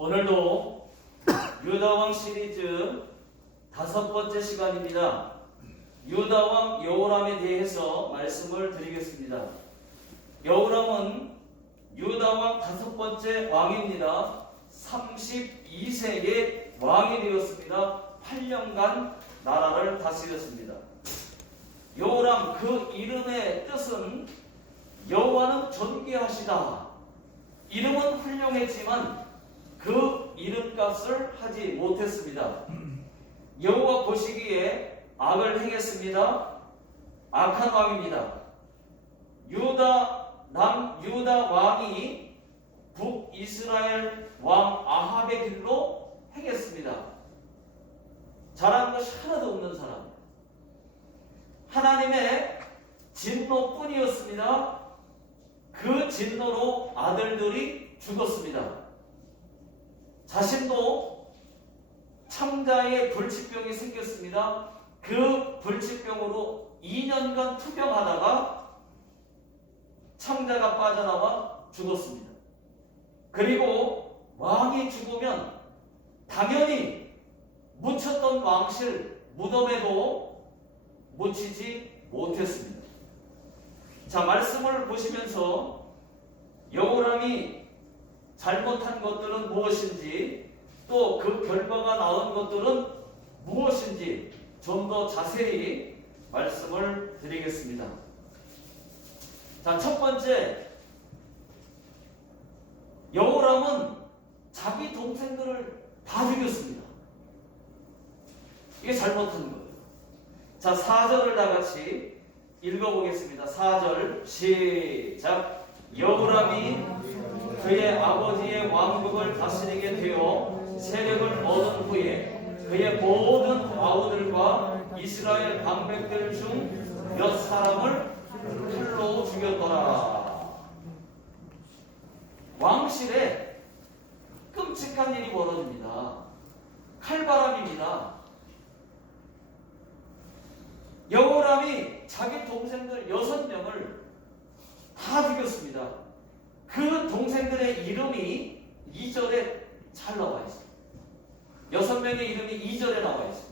오늘도 유다왕 시리즈 5번째 시간입니다. 유다왕 여호람에 대해서 말씀을 드리겠습니다. 여호람은 유다왕 5번째 왕입니다. 32세의 왕이 되었습니다. 8년간 나라를 다스렸습니다. 여호람, 그 이름의 뜻은 여호와는 존귀하시다. 이름은 훌륭했지만 그 이름값을 하지 못했습니다. 여호와 보시기에 악을 행했습니다. 악한 왕입니다. 남유다 왕이 북이스라엘 왕 아합의 길로 행했습니다. 잘한 것이 하나도 없는 사람. 하나님의 진노뿐이었습니다. 그 진노로 아들들이 죽었습니다. 자신도 창자에 불치병이 생겼습니다. 그 불치병으로 2년간 투병하다가 창자가 빠져나와 죽었습니다. 그리고 왕이 죽으면 당연히 묻혔던 왕실 무덤에도 묻히지 못했습니다. 자, 말씀을 보시면서 여호람이 잘못한 것들은 무엇인지, 또 그 결과가 나온 것들은 무엇인지 좀 더 자세히 말씀을 드리겠습니다. 자, 첫 번째, 여호람은 자기 동생들을 다 죽였습니다. 이게 잘못한 거예요. 자, 4절을 다 같이 읽어보겠습니다. 4절 시작. 여호람이 그의 아버지의 왕국을 다스리게 되어 세력을 얻은 후에 그의 모든 아우들과 이스라엘 방백들 중 몇 사람을 칼로 죽였더라. 왕실에 끔찍한 일이 벌어집니다. 칼바람입니다. 여호람이 자기 동생들 6명을 다 죽였습니다. 그 동생들의 이름이 2절에 잘 나와 있습니다. 6명의 이름이 2절에 나와 있습니다.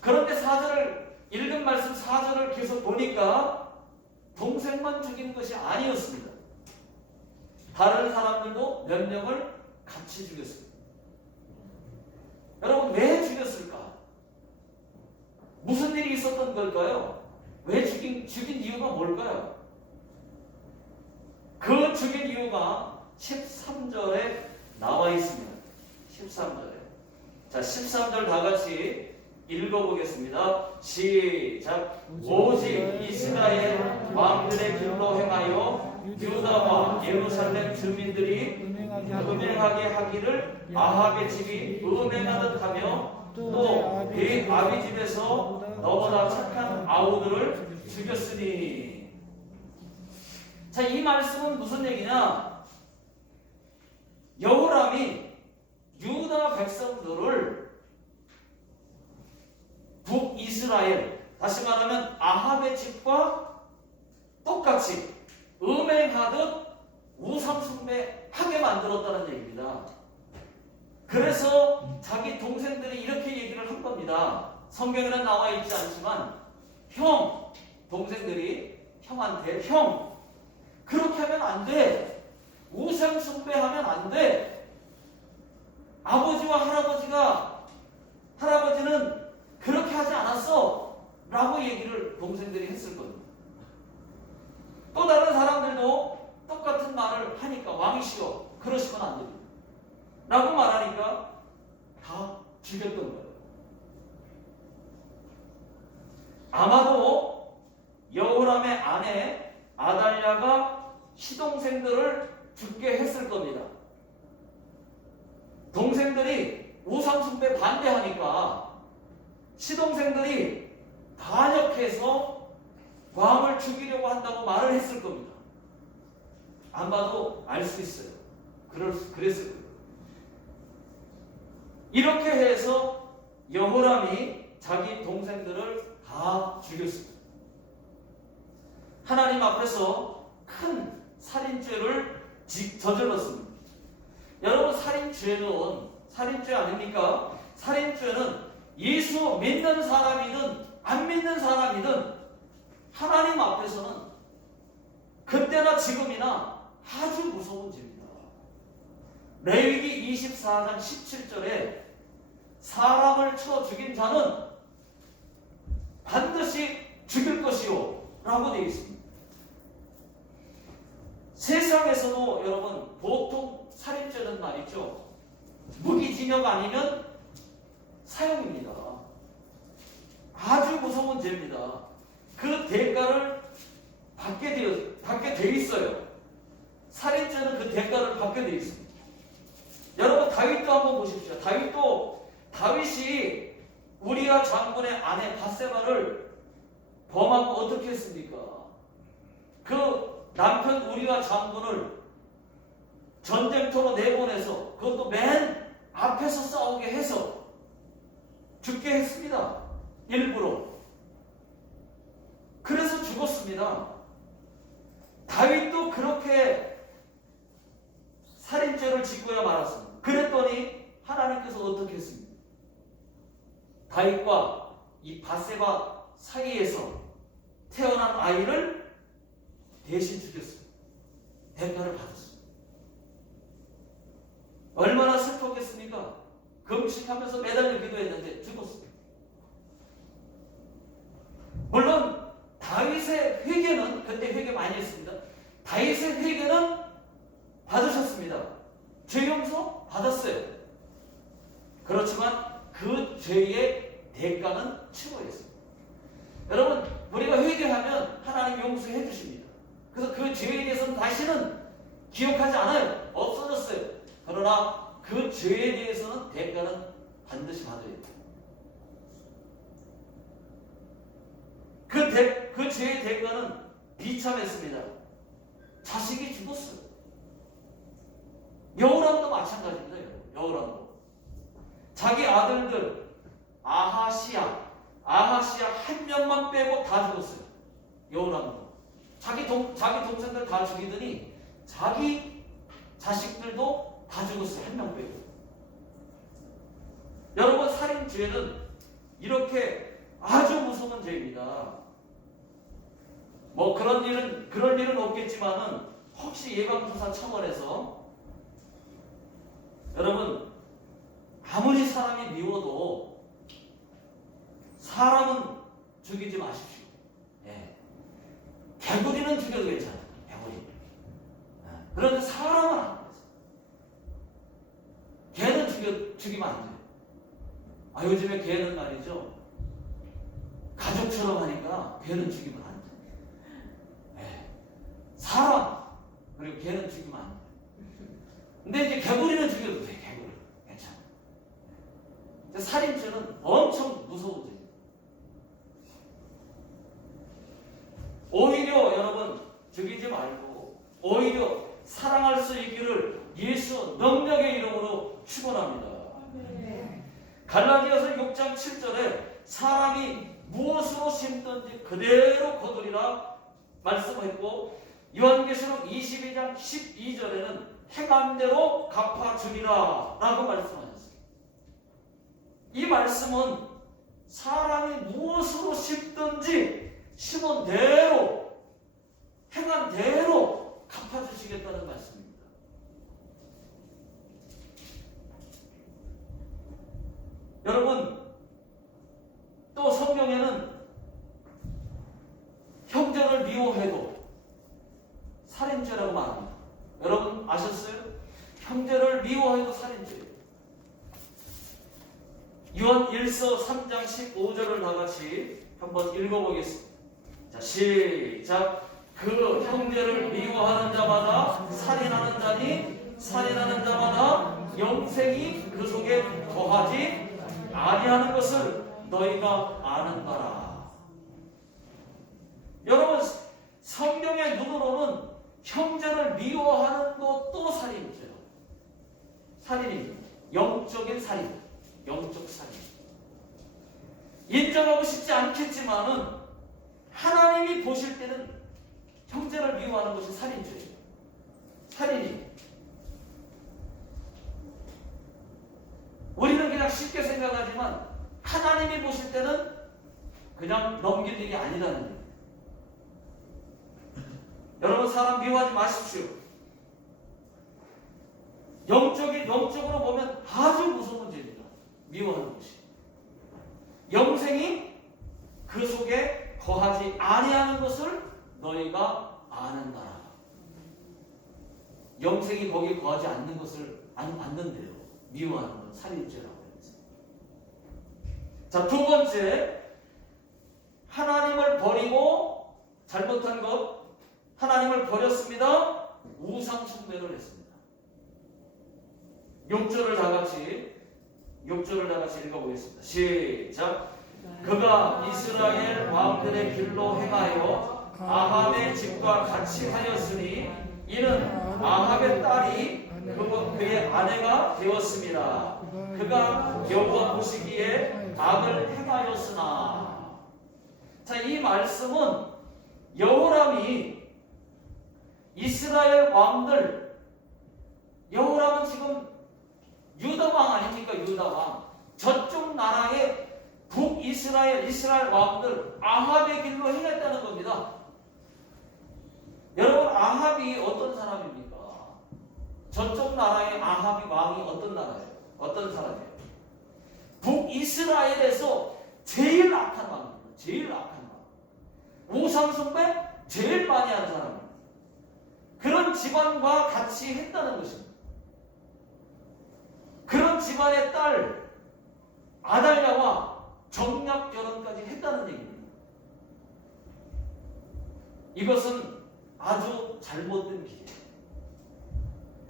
그런데 4절을 읽은 말씀 4절을 계속 보니까 동생만 죽인 것이 아니었습니다. 다른 사람들도 몇 명을 같이 죽였습니다. 여러분, 왜 죽였을까? 무슨 일이 있었던 걸까요? 왜 죽인 이유가 뭘까요? 그 죽인 이유가 13절에 나와 있습니다. 13절에. 자, 13절 다 같이 읽어보겠습니다. 시작. 오직 이스라엘 왕들의 길로 행하여 유다와 예루살렘 주민들이 음행하게 하기를 아합의 집이 음행하듯 하며 또 그의 아비 집에서 너보다 착한 아우들을 죽였으니. 자, 이 말씀은 무슨 얘기냐? 여호람이 유다 백성들을 북이스라엘, 다시 말하면 아합의 집과 똑같이 음행하듯 우상숭배하게 만들었다는 얘기입니다. 그래서 자기 동생들이 이렇게 얘기를 한 겁니다. 성경에는 나와 있지 않지만 동생들이 형한테 형, 그렇게 하면 안 돼. 우상 숭배하면 안 돼. 아버지와 할아버지는 그렇게 하지 않았어 라고 얘기를 동생들이 했을 겁니다. 또 다른 사람들도 똑같은 말을 하니까 왕이시여 그러시면 안 됩니다 라고 말하니까 다 죽였던 거예요. 아마도 여호람의 아내 아달랴가 시동생들을 죽게 했을 겁니다. 동생들이 우상숭배 반대하니까 시동생들이 반역해서 왕을 죽이려고 한다고 말을 했을 겁니다. 안 봐도 알 수 있어요. 그랬을 거예요. 이렇게 해서 여호람이 자기 동생들을 다 죽였습니다. 하나님 앞에서 큰 살인죄를 저질렀습니다. 여러분, 살인 살인죄 아닙니까? 살인죄는 예수 믿는 사람이든 안 믿는 사람이든 하나님 앞에서는 그때나 지금이나 아주 무서운 죄입니다. 레위기 24장 17절에 사람을 쳐 죽인 자는 반드시 죽일 것이요 라고 되어 있습니다. 세상에서도 여러분 보통 살인죄는 말이죠, 무기징역 아니면 사형입니다. 아주 무서운 죄입니다. 그 대가를 받게 돼 있어요. 살인죄는 그 대가를 받게 돼 있습니다. 여러분 다윗도 한번 보십시오. 다윗이 우리아 장군의 아내 밧세바를 범하고 어떻게 했습니까? 그 남편 우리아 장군을 전쟁터로 내보내서 그것도 맨 앞에서 싸우게 해서 죽게 했습니다. 일부러. 그래서 죽었습니다. 다윗도 그렇게 살인죄를 짓고야 말았습니다. 그랬더니 하나님께서 어떻게 했습니까? 다윗과 이 밧세바 사이에서 태어난 아이를 대신 죽였습니다. 대가를 받았습니다. 얼마나 슬펐겠습니까? 금식하면서 매달려 기도했는데 죽었습니다. 물론 다윗의 회개는, 그때 회개 많이 했습니다. 다윗의 회개는 받으셨습니다. 죄 용서 받았어요. 그렇지만 그 죄의 대가는 치러했습니다. 여러분, 우리가 회개하면 하나님 용서해 주십니다. 그래서 그 죄에 대해서는 다시는 기억하지 않아요. 없어졌어요. 그러나 그 죄에 대해서는 대가는 반드시 받아야 돼요. 그 죄의 대가는 비참했습니다. 자식이 죽었어요. 여호람도 마찬가지입니다. 여호람도 자기 아들들 아하시야 한 명만 빼고 다 죽었어요. 여호람도 자기 동생들 다 죽이더니 자기 자식들도 다 죽었어요. 한 명 빼고. 여러분, 살인죄는 이렇게 아주 무서운 죄입니다. 뭐 그럴 일은 없겠지만은 혹시 예방주사 차원에서 여러분, 아무리 사람이 미워도 사람은 죽이지 마십시오. 예. 개구리는 죽여도 괜찮아요. 개구리. 그런데 사람은 안 돼요. 개는 죽이면 안 돼요. 요즘에 개는 말이죠, 가족처럼 하니까 개는 죽이면 안 돼요. 예. 사람 그리고 개는 죽이면 안 돼요. 근데 이제 개구리는 죽여도 돼. 개구리 괜찮아. 살인죄는 엄청 무서운 죄. 오히려 여러분, 죽이지 말고 오히려 사랑할 수 있기를 예수 능력의 이름으로 축원합니다. 갈라디아서 6장 7절에 사람이 무엇으로 심든지 그대로 거두리라 말씀했고, 요한계시록 22장 12절에는 행한 대로 갚아주리라 라고 말씀하셨습니다. 이 말씀은 사람이 무엇으로 심든지 심은 대로, 행한 대로 갚아주시겠다는 말씀입니다. 여러분, 또 성경에는 형제를 미워해도 살인죄라고 말합니다. 여러분 아셨어요? 형제를 미워해도 살인죄예요. 요한 1서 3장 15절을 다같이 한번 읽어보겠습니다. 자, 시작. 그 형제를 미워하는 자마다 살인하는 자니 살인하는 자마다 영생이 그 속에 거하지 아니하는 것을 너희가 아는 바라. 여러분, 성경의 눈으로는 형제를 미워하는 것도 살인이죠. 살인입니다. 영적인 살인, 영적 살인. 인정하고 싶지 않겠지만은 하나님이 보실 때는 형제를 미워하는 것이 살인죄예요. 살인이. 쉽게 생각하지만 하나님이 보실 때는 그냥 넘길 일이 아니라는 거예요. 여러분, 사람 미워하지 마십시오. 영적으로 보면 아주 무서운 죄입니다. 미워하는 것이. 영생이 그 속에 거하지 아니하는 것을 너희가 아는다. 영생이 거기에 거하지 않는 것을 않는데요. 미워하는 건 살인죄라고 했어요. 자, 두 번째, 하나님을 버리고 잘못한 것, 하나님을 버렸습니다. 우상 숭배를 했습니다. 6절을 다 같이 읽어보겠습니다. 시작. 그가 이스라엘 왕들의 길로 행하여 아합의 집과 같이 하였으니 이는 아합의 딸이 그의 아내가 되었습니다. 그가 여호와 보시기에 악을 행하였으나. 자, 이 말씀은 여호람이 이스라엘 왕들, 여호람은 지금 유다왕 아닙니까? 유다왕. 저쪽 나라의 북이스라엘 왕들 아합의 길로 행했다는 겁니다. 여러분, 아합이 어떤 사람입니까? 저쪽 나라의 아합이 왕이 어떤 나라예요? 어떤 사람이에요? 북이스라엘에서 제일 악한 왕입니다. 제일 악한 왕. 우상숭배 제일 많이 한 사람입니다. 그런 집안과 같이 했다는 것입니다. 그런 집안의 딸 아달랴와 정략 결혼까지 했다는 얘기입니다. 이것은 아주 잘못된 길이에요.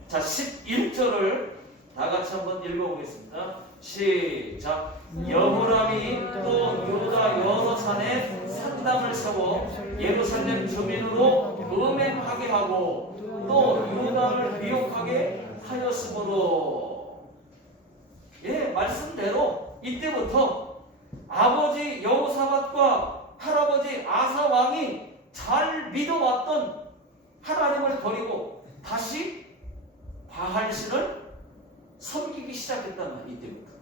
자, 11절을 다 같이 한번 읽어보겠습니다. 시작. 여호람이 또 유다 여러 산에 산당을 세워 예루살렘 주민으로 음행하게 하고 또 유다를 미혹하게 하였으므로. 예, 말씀대로 이때부터 아버지 여호사밧과 할아버지 아사 왕이 잘 믿어왔던 하나님을 버리고 다시 바알신을 섬기기 시작했단 말이에요. 이때부터.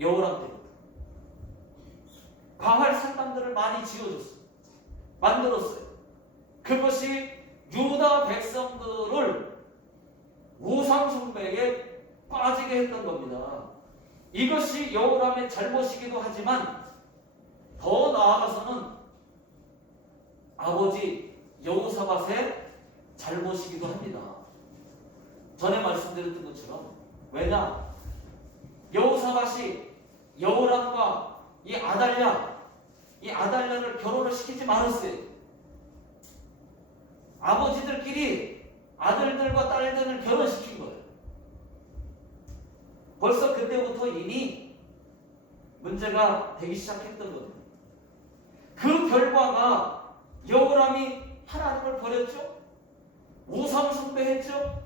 여호람 때부터. 바알 산당들을 많이 지어줬어요. 만들었어요. 그것이 유다 백성들을 우상숭배에 빠지게 했던 겁니다. 이것이 여호람의 잘못이기도 하지만 더 나아가서는 아버지 여호사밧의 잘못이기도 합니다. 전에 말씀드렸던 것처럼, 왜냐? 여호사밧이 여호람과 이 아달랴를 결혼을 시키지 말았어요. 아버지들끼리 아들들과 딸들을 결혼시킨 거예요. 벌써 그때부터 이미 문제가 되기 시작했던 겁니다. 그 결과가 여호람이 하나님을 버렸죠. 우상 숭배했죠.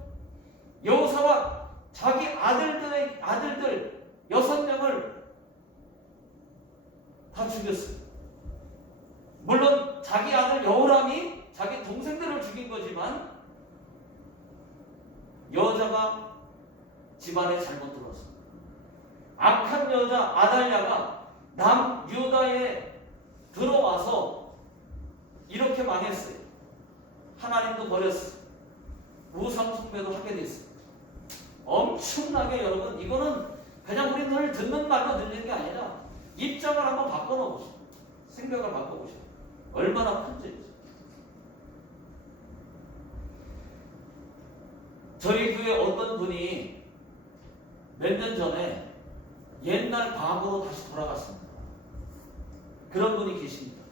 여호사밧 자기 아들들 6명을 다 죽였어요. 물론 자기 아들 여호람이 자기 동생들을 죽인 거지만 여자가 집안에 잘못 들어왔습니다. 악한 여자 아달랴가 남유다에 들어와서 이렇게 망했어요. 하나님도 버렸어요. 우상숭배도 하게 됐어요. 엄청나게 여러분, 이거는 그냥 우리 늘 듣는 말로 들리는 게 아니라 입장을 한번 바꿔놓으시오. 생각을 바꿔보시오. 얼마나 큰 죄죠. 저희 교회 어떤 분이 몇 년 전에 옛날 과거로 다시 돌아갔습니다. 그런 분이 계십니다.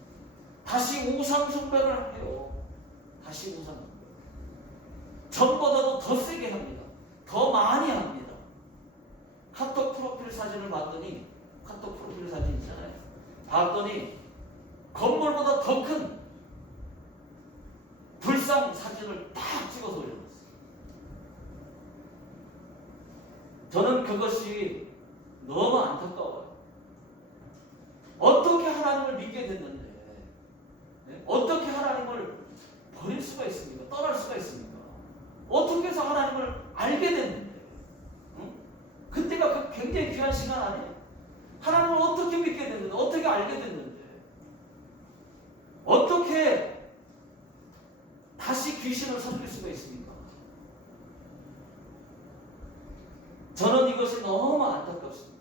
다시 우상숭배를 해요. 다시 우상숭배. 전보다도 더 세게 합니다. 더 많이 합니다. 카톡 프로필 사진을 봤더니, 카톡 프로필 사진 있잖아요. 봤더니 건물보다 더 큰 불상 사진을 딱 찍어서 올려놨어요. 저는 그것이 너무 안타까워요. 어떻게 하나님을 믿게 됐는데, 어떻게 하나님을 버릴 수가 있습니까? 떠날 수가 있습니까? 어떻게 해서 하나님을 알게 됐는데, 그때가 그 굉장히 귀한 시간 아니에요? 하나님을 어떻게 믿게 됐는데, 어떻게 알게 됐는데, 어떻게 다시 귀신을 섬길 수가 있습니까? 저는 이것이 너무 안타깝습니다.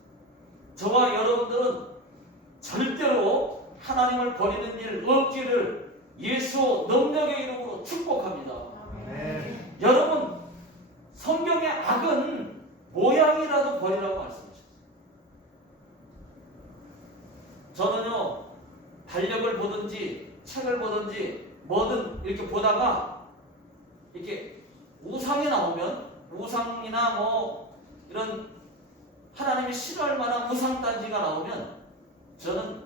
저와 여러분들은 절대로 하나님을 버리는 일 없기를 예수 능력의 이름으로 축복합니다. 네. 여러분, 성경의 악은 모양이라도 버리라고 말씀하셨어요. 저는요, 달력을 보든지 책을 보든지 뭐든 이렇게 보다가 이렇게 우상이 나오면, 우상이나 뭐 이런 하나님이 싫어할 만한 우상단지가 나오면 저는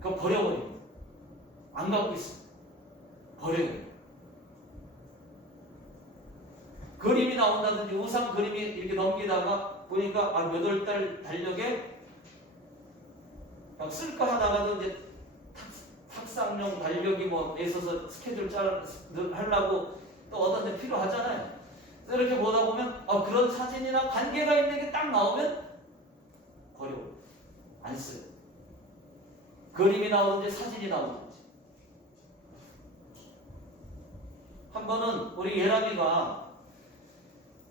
그거 버려버립니다. 안 갖고 있습니다. 버려요. 그림이 나온다든지 우상 그림이 이렇게 넘기다가 보니까 몇 월 달 달력에 쓸까 하다가도 이제 탁상용 달력이 뭐 있어서 스케줄 하려고 또 어떤 데 필요하잖아요. 이렇게 보다 보면 그런 사진이나 관계가 있는 게 딱 나오면 버려. 안 써요. 그림이 나오든지 사진이 나오든지. 한 번은 우리 예람이가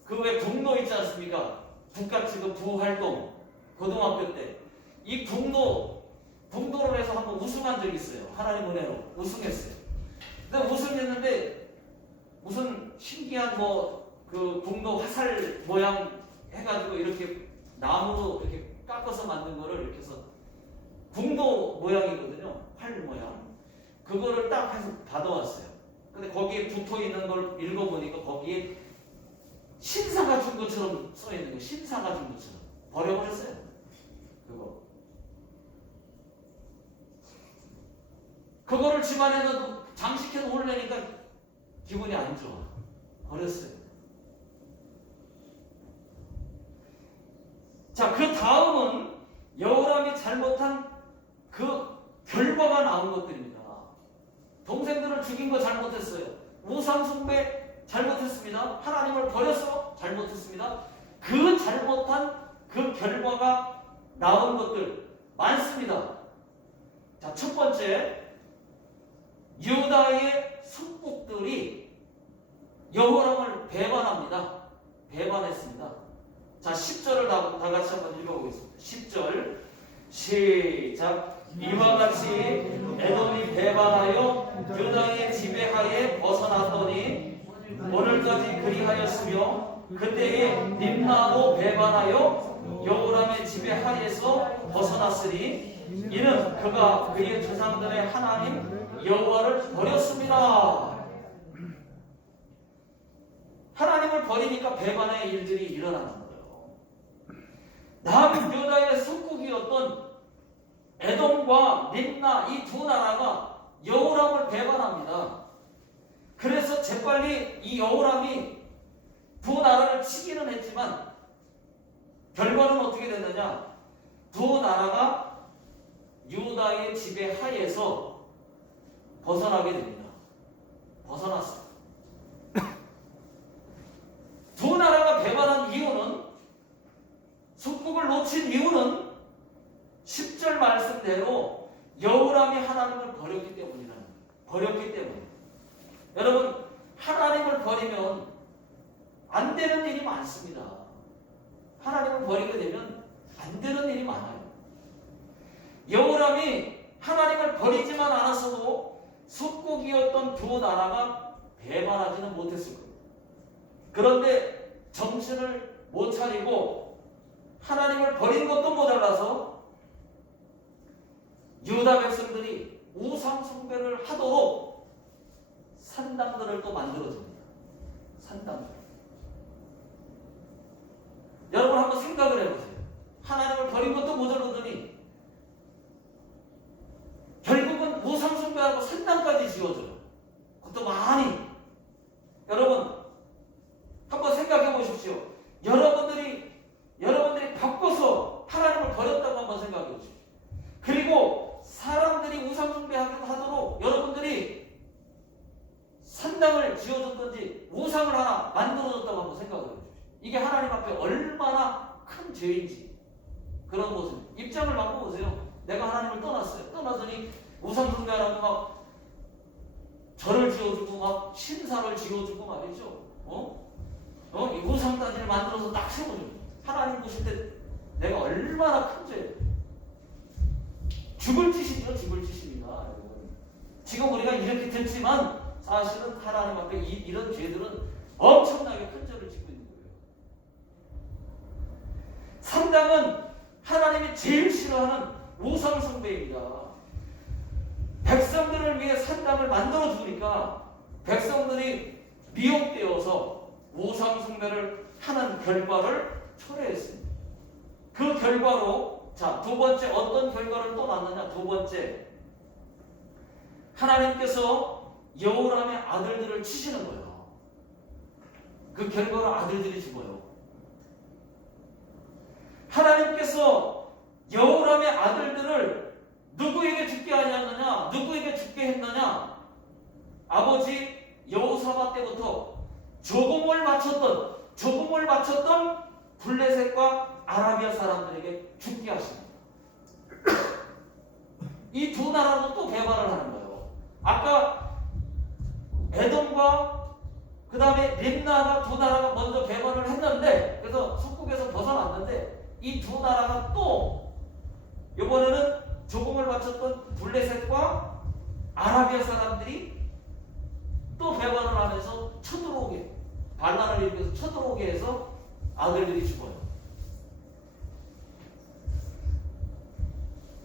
그 왜 북로 있지 않습니까? 북같이 그 부활동 고등학교 때 이 북로를 해서 한번 우승한 적이 있어요. 하나님 은혜로 우승했어요. 근데 우승했는데 무슨 신기한 그 북로 화살 모양 해가지고 이렇게 나무로 이렇게 깎아서 만든 거를 이렇게 해서 북로 모양이거든요. 활 모양. 그거를 딱 해서 받아왔어요. 근데 거기에 붙어 있는 걸 읽어보니까 거기에 신사가 준 것처럼 써 있는 거예요. 신사가 준 것처럼. 버려버렸어요. 그거를 집안에도 장식해서 올리니까 기분이 안 좋아. 버렸어요. 자, 그 다음은 여호람이 잘못한 그 결과가 나온 것들입니다. 동생들을 죽인 거 잘못했어요. 우상숭배 잘못했습니다. 하나님을 버려서 잘못했습니다. 그 잘못한 그 결과가 나온 것들 많습니다. 자, 첫 번째, 유다의 숙복들이 여호람을 배반합니다. 배반했습니다. 자, 10절을 다 같이 한번 읽어보겠습니다. 10절 시작. 이와 같이 에돔이 배반하여 유다의 지배하에 벗어났더니 오늘까지 그리하였으며 그때에 림나도 배반하여 여호람의 지배하에서 벗어났으니 이는 그가 그의 조상들의 하나님 여호와를 버렸습니다. 하나님을 버리니까 배반의 일들이 일어나는 거예요. 남유다의 속국이었던 에돔과 림나 이 두 나라가 여호람을 배반합니다. 그래서 재빨리 이 여호람이 두 나라를 치기는 했지만 결과는 어떻게 됐느냐? 두 나라가 유다의 지배하에서 벗어나게 됩니다. 벗어났어요. 두 나라가 배반한 이유는, 숙국을 놓친 이유는 10절 말씀대로 여호람이 하나님을 버렸기 때문이라는 거예요. 버렸기 때문에. 여러분, 하나님을 버리면 안 되는 일이 많습니다. 하나님을 버리게 되면 안 되는 일이 많아요. 여호람이 하나님을 버리지만 않았어도 숙국이었던 두 나라가 배반하지는 못했을 겁니다. 그런데 정신을 못 차리고 하나님을 버린 것도 모자라서 유다 백성들이 우상 숭배를 하도록 산당들을 또 만들어줍니다. 산당들. 여러분 한번 생각을 해보세요. 하나님을 버린 것도 모자라더니 결국은 우상 숭배하고 산당까지 지어줘요. 그것도 많이. 여러분 한번 생각해 보십시오. 여러분들이 바꿔서 하나님을 버렸다고 한번 생각해 보십시오. 그리고 사람들이 우상 숭배하도록 여러분들이 산당을 지어줬든지 우상을 하나 만들어줬다고 한번 생각해 보십시오. 이게 하나님 앞에 얼마나 큰 죄인지 그런 모습. 입장을 바꿔보세요. 내가 하나님을 떠났어요. 떠나더니 우상숭배하라고 막 절을 지어주고 막 신사를 지어주고 말이죠. 이 우상단지를 만들어서 딱 세워주고. 하나님 보실 때 내가 얼마나 큰 죄예요. 죽을 짓이죠. 죽을 짓입니다. 여러분. 지금 우리가 이렇게 됐지만 사실은 하나님 앞에 이런 죄들은 엄청나게 큰 죄를 짓고 있는 거예요. 산당은 하나님이 제일 싫어하는 우상숭배입니다. 백성들을 위해 산당을 만들어 주니까 백성들이 미혹되어서 우상숭배를 하는 결과를 초래했습니다. 그 결과로 자, 두 번째 어떤 결과를 또 낳느냐? 두 번째, 하나님께서 여호람의 아들들을 치시는 거예요. 그 결과로 아들들이 죽어요. 하나님께서 여호람의 아들들을 누구에게 죽게 하였느냐? 누구에게 죽게 했느냐? 아버지 여호사밧 때부터 조공을 바쳤던 블레셋과 아라비아 사람들에게 죽게 하십니다. 이 두 나라도 또 배반을 하는 거예요. 아까 에돔과 그 다음에 림나가 두 나라가 먼저 배반을 했는데, 그래서 속국에서 벗어났는데 이 두 나라가 또 이번에는 조공을 바쳤던 블레셋과 아라비아 사람들이 또 배반을 하면서 쳐들어오게, 반란을 일으켜서 쳐들어오게 해서 아들들이 죽어요.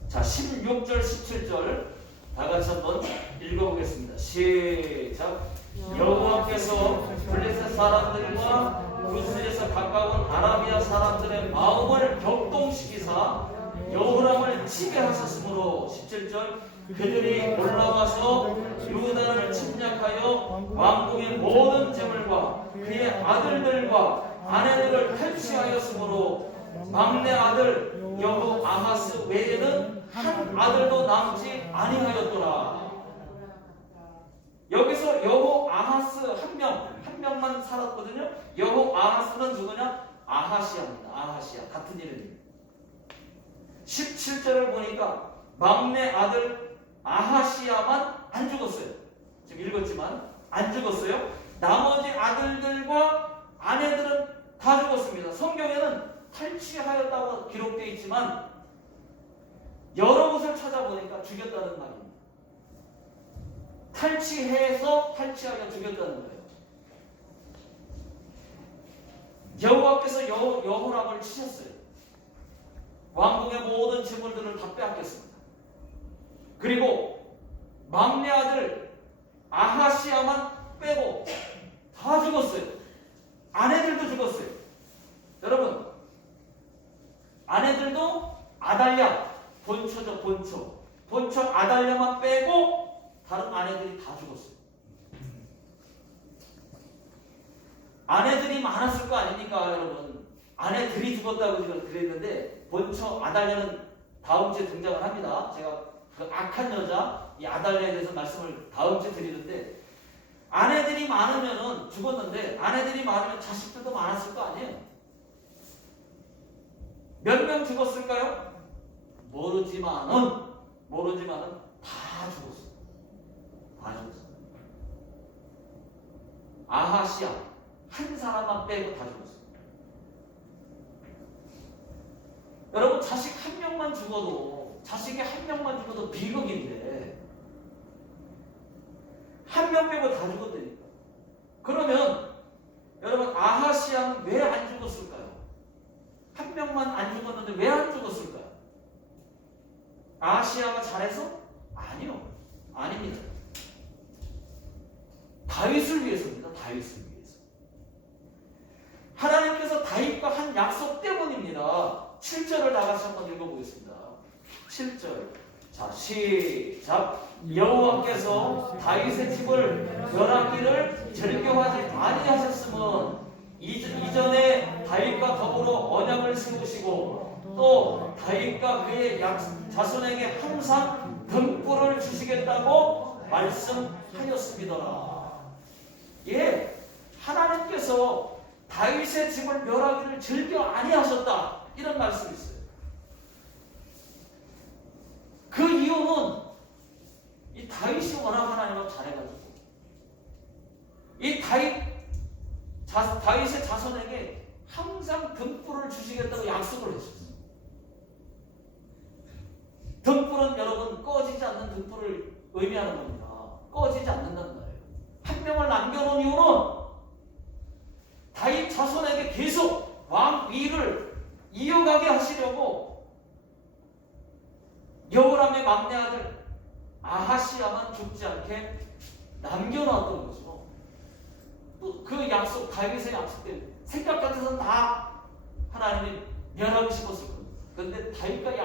자, 16절, 17절 다 같이 한번 읽어보겠습니다. 시작. 여호와께서 블레셋 사람들과 구스에서 가까운 아라비아 사람들의 마음을 격동시키사 여호람을 치게 하셨으므로 17절 그들이 올라와서 유다를 침략하여 왕궁의 모든 재물과 그의 아들들과 아내들을 탈취하였으므로 막내 아들 여호아하스 외에는 한 아들도 남지 아니하였더라. 여기서 여호아하스 한 명만 살았거든요. 여호아하스는 누구냐? 아하시아입니다. 아하시아 같은 이름입니다. 17절을 보니까 막내 아들 아하시아만 안 죽었어요. 지금 읽었지만 안 죽었어요. 나머지 아들들과 아내들은 다 죽었습니다. 성경에는 탈취하였다고 기록되어 있지만 여러 곳을 찾아보니까 죽였다는 말입니다. 탈취해서 탈취하여 죽였다는 거예요. 여호와께서 여호람을 치셨어요. 왕궁의 모든 재물들을 다 빼앗겼습니다. 그리고 막내 아들 아하시아만 빼고 다 죽었어요. 아내들도 죽었어요. 여러분, 아내들도 아달랴, 본처죠. 본처 아달랴만 빼고 다른 아내들이 다 죽었어요. 아내들이 많았을 거 아닙니까, 여러분? 아내들이 죽었다고 지금 그랬는데 본처 아달랴는 다음 주에 등장을 합니다. 제가 그 악한 여자 이 아달랴에 대해서 말씀을 다음 주에 드리는데, 아내들이 많으면은 죽었는데 아내들이 많으면 자식들도 많았을 거 아니에요? 몇 명 죽었을까요? 모르지만은 다 죽었어요. 다 죽었어요. 아하시아 한 사람만 빼고 다 죽었어요. 여러분, 자식이 한 명만 죽어도 비극인데 한 명 빼고 다 죽었다니까. 그러면 여러분, 아하시아는 왜 안 죽었을까요? 한 명만 안 죽었는데 왜 안 죽었을까요? 아하시아가 잘해서? 아니요. 아닙니다. 다윗을 위해서입니다. 다윗을 위해서. 하나님께서 다윗과 한 약속 때문입니다. 7절을 다 같이 한번 읽어보겠습니다. 7절. 자, 시작. 여호와께서 다윗의 집을 멸하기를 즐겨하지 아니하셨으면 이전에 다윗과 더불어 언약을 세우시고 또 다윗과 그의 자손에게 항상 등불을 주시겠다고 말씀하였습니다. 예, 하나님께서 다윗의 집을 멸하기를 즐겨 아니하셨다, 이런 말씀이 있어요. 이유는 이 다윗이 워낙 하나님을 잘해가지고 이 다윗의 자손에게 항상 등불을 주시겠다고 약속을 했었어요. 등불은 여러분 꺼지지 않는 등불을 의미하는 겁니다. 꺼지지 않는다는 거예요. 한 명을 남겨놓은 이유는 다윗 자손에게 계속 왕위를 이어가게 하시려고 여호람의 막내 아들 아하시야만 죽지 않게 남겨놨던 거죠. 또 그 약속, 다윗의 약속 때문에 생각 같아서는 다 하나님이 멸하고 싶었을 겁니다. 그런데 다윗과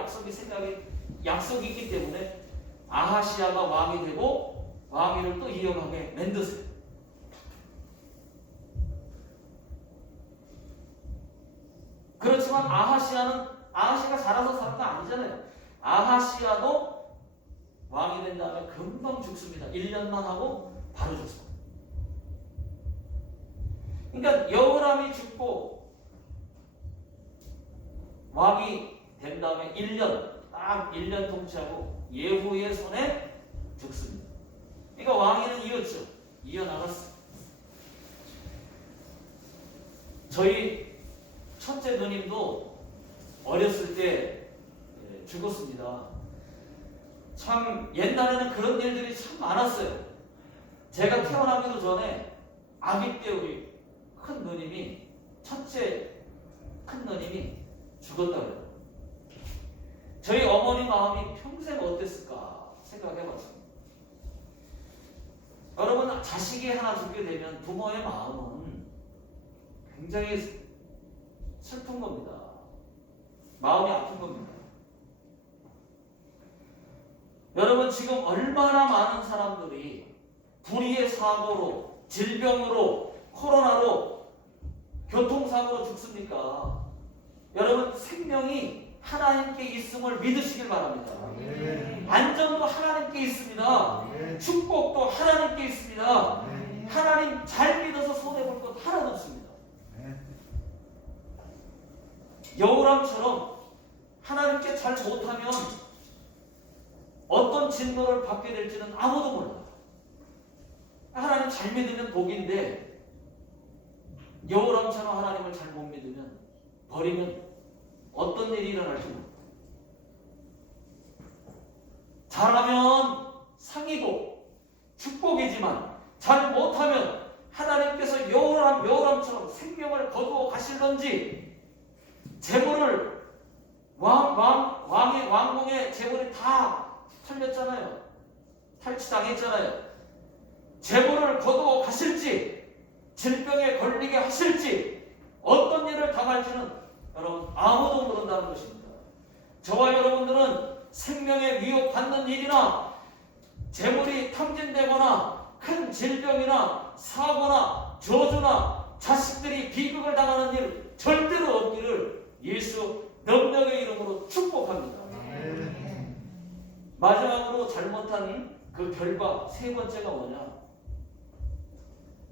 약속이 있기 때문에 아하시야가 왕이 되고 왕위를 또 이어가게 만드세요. 그렇지만 아하시야가 살아서 사는 거 아니잖아요. 아하시야도 왕이 된 다음에 금방 죽습니다. 1년만 하고 바로 죽습니다. 그러니까 여호람이 죽고 왕이 된 다음에 1년 통치하고 예후의 손에 죽습니다. 그러니까 왕위는 이어나갔어요. 저희 첫째 누님도 어렸을 때 죽었습니다. 참 옛날에는 그런 일들이 참 많았어요. 제가 태어나기도 전에 아기 때 우리 큰 누님이, 첫째 큰 누님이 죽었다고요. 저희 어머니 마음이 평생 어땠을까 생각해봤습니다. 여러분, 자식이 하나 죽게 되면 부모의 마음은 굉장히 슬픈 겁니다. 마음이 아픈 겁니다. 여러분, 지금 얼마나 많은 사람들이 불의의 사고로, 질병으로, 코로나로, 교통사고로 죽습니까? 여러분, 생명이 하나님께 있음을 믿으시길 바랍니다. 안전도 하나님께 있습니다. 축복도 하나님께 있습니다. 하나님 잘 믿어서 손해볼 것 하나도 없습니다. 여호람처럼 하나님께 잘 못하면 어떤 진노를 받게 될지는 아무도 몰라요. 하나님 잘 믿으면 복인데 여호람처럼 하나님을 잘 못 믿으면, 버리면 어떤 일이 일어날지 모릅니다. 잘하면 상이고 축복이지만 잘 못하면 하나님께서 여호람처럼 생명을 거두어 가실런지, 재물을 왕궁의 재물이 다 털렸잖아요. 탈취당했잖아요. 재물을 거두어 가실지, 질병에 걸리게 하실지, 어떤 일을 당할지는 여러분 아무도 모른다는 것입니다. 저와 여러분들은 생명에 위협받는 일이나 재물이 탕진되거나 큰 질병이나 사고나 저주나 자식들이 비극을 당하는 일 절대로 없기를 예수 능력의 이름으로 축복합니다. 마지막으로 잘못한 그 결과 세 번째가 뭐냐?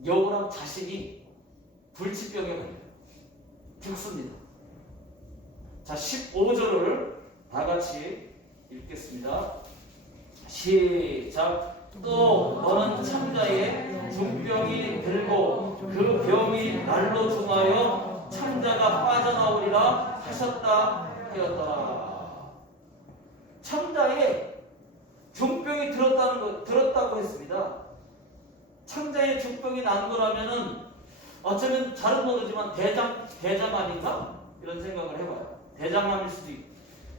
여호람 자신이 불치병에 걸려요. 죽습니다. 자, 15절을 다 같이 읽겠습니다. 시작. 또 너는 창자에 중병이 들고 그 병이 날로 중하여 창자가 빠져나오리라 하셨다 하였더라. 창자에 중병이 들었다고 했습니다. 창자에 중병이 난 거라면은 어쩌면 잘은 모르지만 대장 아닌가? 이런 생각을 해봐요. 대장암일 수도 있고.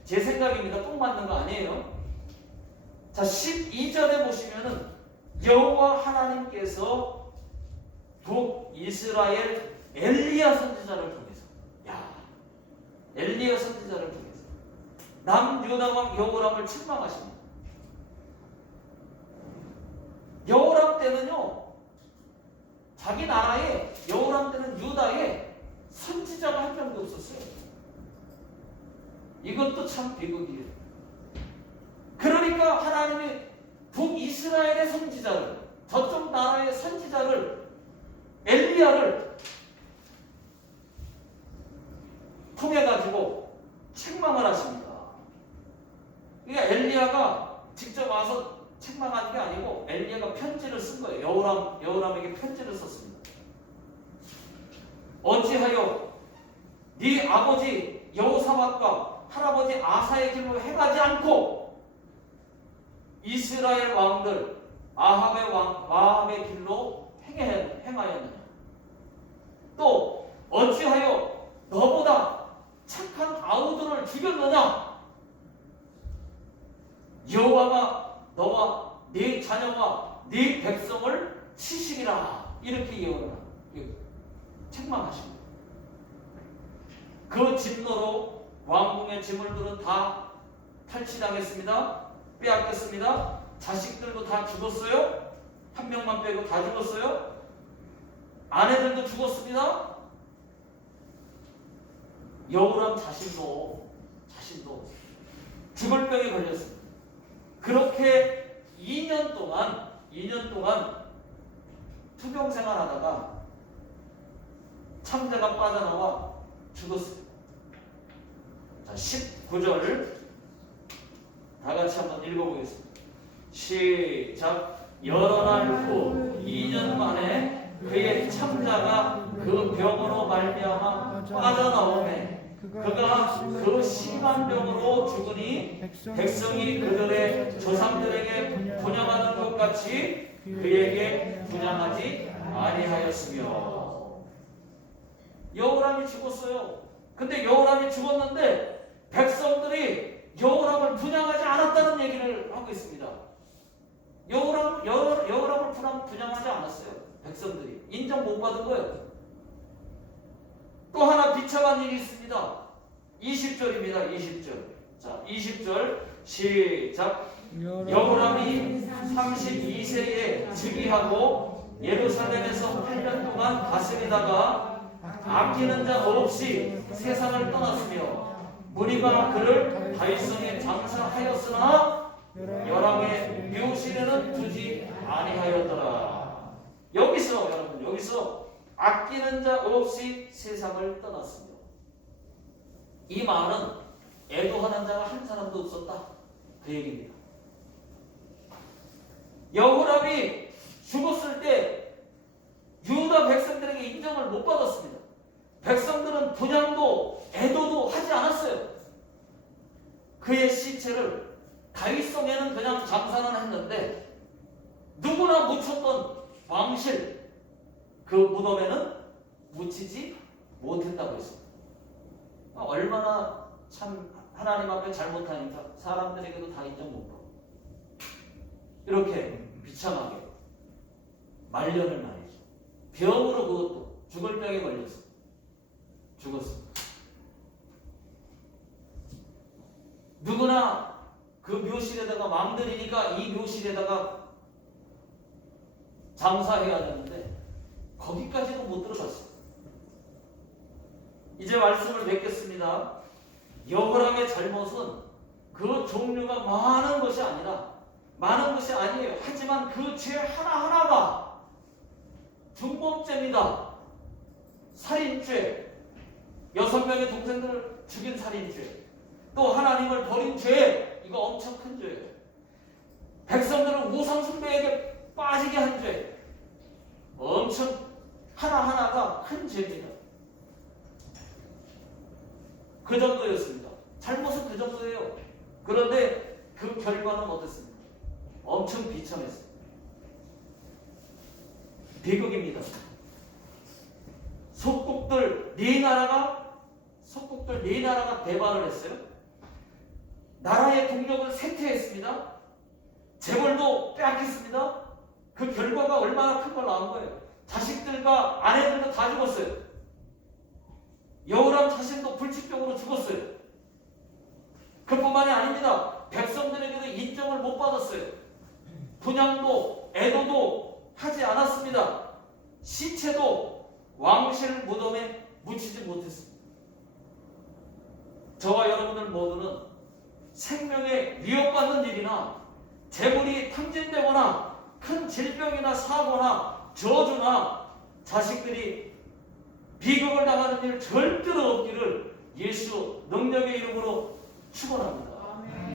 제 생각입니다. 꼭 맞는 거 아니에요. 자, 12절에 보시면은 여호와 하나님께서 북이스라엘 엘리야 선지자를 통해서, 엘리야 선지자를 통해서 남유다 왕 여호람을 책망하십니다. 여호람 때는요, 자기 나라에, 여호람 때는 유다에 선지자가 한 명도 없었어요. 이것도 참 비극이에요. 그러니까 하나님이 북이스라엘의 선지자를, 저쪽 나라의 선지자를, 엘리야를 통해 가지고 책망을 하십니다. 그러니까 엘리야가 직접 와서 책망하는 게 아니고 엘리야가 편지를 쓴 거예요. 여호람에게 편지를 썼습니다. 어찌하여 네 아버지 여호사밧과 할아버지 아사의 길로 행하지 않고 이스라엘 왕들 아합의 길로 행하였느냐? 또 어찌하여 너보다 착한 아우들을 죽였느냐? 여호와가 너와 네 자녀와 네 백성을 치시리라. 이렇게 예언을 책망하십니다. 그 진노로 왕궁의 재물들은 다 탈취당했습니다. 빼앗겼습니다. 자식들도 다 죽었어요. 한 명만 빼고 다 죽었어요. 아내들도 죽었습니다. 여호람 자신도 죽을 병에 걸렸습니다. 그렇게 2년 동안 투병 생활하다가 창자가 빠져나와 죽었어요. 자, 19절 다 같이 한번 읽어보겠습니다. 시작. 여러 날 후 2년 만에 그의 창자가 그 병으로 말미암아 빠져나오매 그가 그 심한 병으로 죽으니 백성이 그들의 조상들에게 분향하는 것 같이 그에게 분향하지 아니하였으며. 여호람이 죽었어요. 근데 여호람이 죽었는데 백성들이 여호람을 분향하지 않았다는 얘기를 하고 있습니다. 여호람을 분향하지 않았어요. 백성들이 인정 못 받은 거예요. 또 하나 비참한 일이 있습니다. 20절입니다. 20절. 자, 20절 시작. 여호람이 32세에 즉위하고 예루살렘에서 8년 동안 다스리다가 아끼는 자 없이 세상을 떠났으며 무리가 그를 다윗성에 장사하였으나 여람의 묘실에는 두지 아니하였더라. 여기서 아끼는 자 없이 세상을 떠났으며, 이 말은 애도하는 자가 한 사람도 없었다, 그 얘기입니다. 여호람이 죽었을 때 유다 백성들에게 인정을 못 받았습니다. 백성들은 분향도 애도도 하지 않았어요. 그의 시체를 다윗성에는 그냥 장사는 했는데 누구나 묻혔던 왕실 그 무덤에는 묻히지 못했다고 했습니다. 얼마나 참 하나님 앞에 잘못하니까 사람들에게도 다 인정 못 받고 이렇게 비참하게 말년을 말이죠. 병으로 그것도 죽을 병에 걸렸어. 죽었어. 누구나 그 묘실에다가 왕들이니까 이 묘실에다가 장사해야 되는데 거기까지도 못 들어갔어요. 이제 말씀을 맺겠습니다. 여호람의 잘못은 그 종류가 많은 것이 아니에요. 하지만 그 죄 하나하나가 중범죄입니다. 살인죄, 6명의 동생들을 죽인 살인죄, 또 하나님을 버린 죄, 이거 엄청 큰 죄예요. 백성들을 우상 숭배에게 빠지게 한 죄, 엄청 하나하나가 큰 죄입니다. 그 정도였습니다. 잘못은 그 정도예요. 그런데 그 결과는 어땠습니까? 엄청 비참했어요. 비극입니다. 속국들 네 나라가 대발을 했어요. 나라의 국력을 쇠퇴했습니다. 재벌도 빼앗겼습니다. 그 결과가 얼마나 큰 걸 나온 거예요. 자식들과 아내들도 다 죽었어요. 여호람 자신도 불치병으로 죽었어요. 그뿐만이 아닙니다. 백성들에게도 인정을 못 받았어요. 분향도 애도도 하지 않았습니다. 시체도 왕실 무덤에 묻히지 못했습니다. 저와 여러분들 모두는 생명에 위협받는 일이나 재물이 탕진되거나 큰 질병이나 사고나 저주나 자식들이 비극을 당하는 일 절대로 없기를 예수 능력의 이름으로 축원합니다.